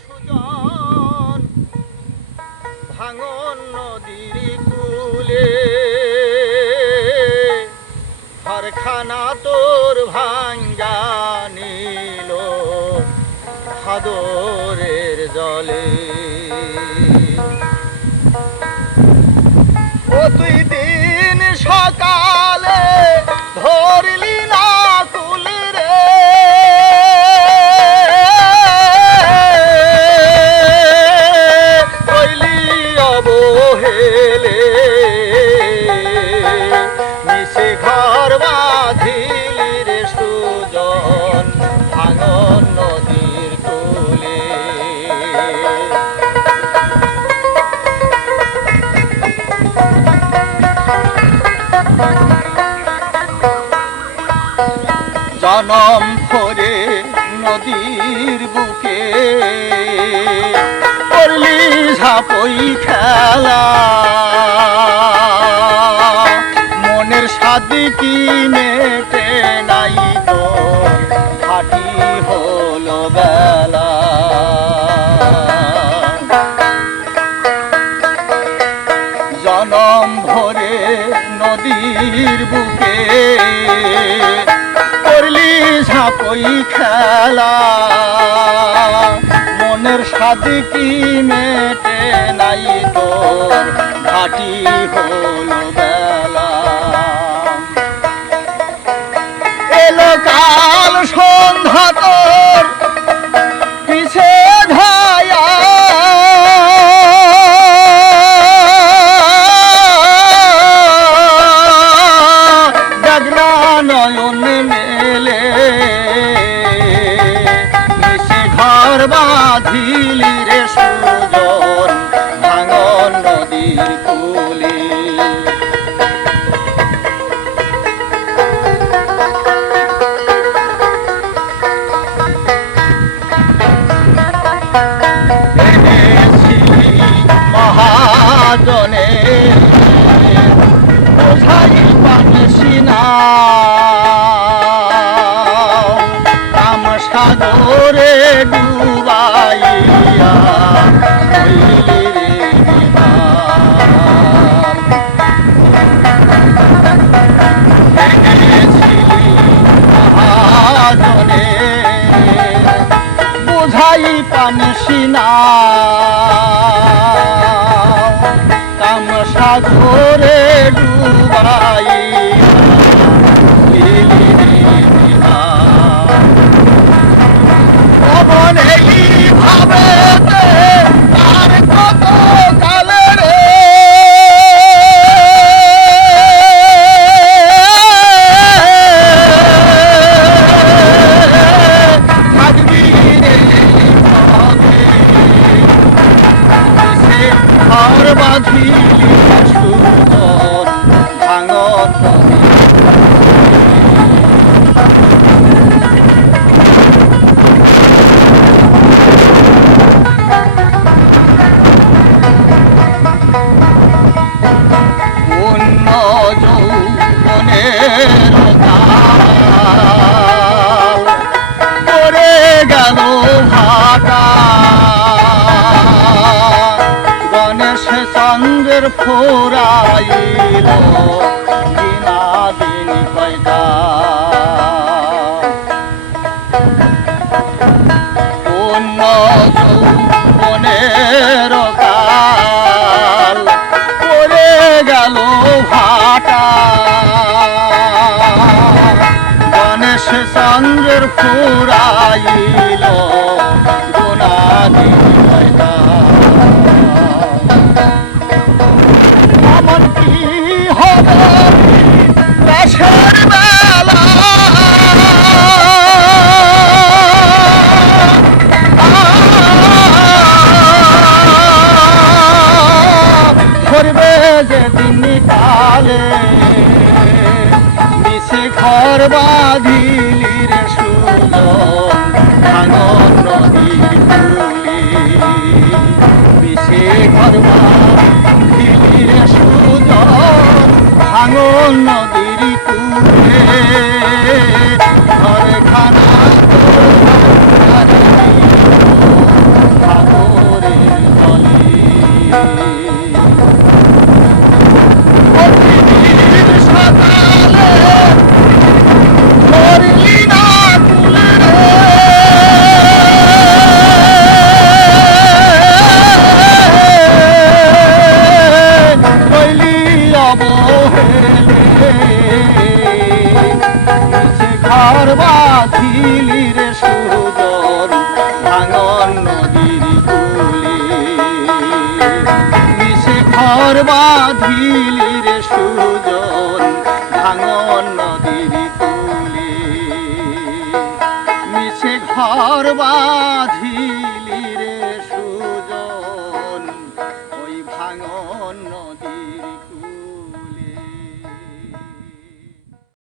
সুজন ভাঙন নদীর কুলে। কারখানা তোর ভাঙ্গা নীল হাদরের জলে। জনম ভরে নদীর বুকে। পল্লী ঝাপই খেলা। খেলা। মনের সাদ কি মেটে নাই তোর ঘাটি হলো বাঁধিলি রে বোঝাই পানসি না কাম ডুবাই ঘর বাঁধি সুন্দর চন্দ্রের ফোরাইল দিনা গণেশ চন্দ্রের ফুরাইল কালে মিশে ঘর বাঁধিলি রে সুজন ভাঙন নদীর কুলি মিশে ঘর বাঁধিলি রে সুজন ভাঙন ঘর বাঁধিলি রে সুজন ভাঙন নদীর কুলে। মিশে ঘর বাঁধিলি রে সুজন ভাঙন নদীর কুলে। মিশে ঘর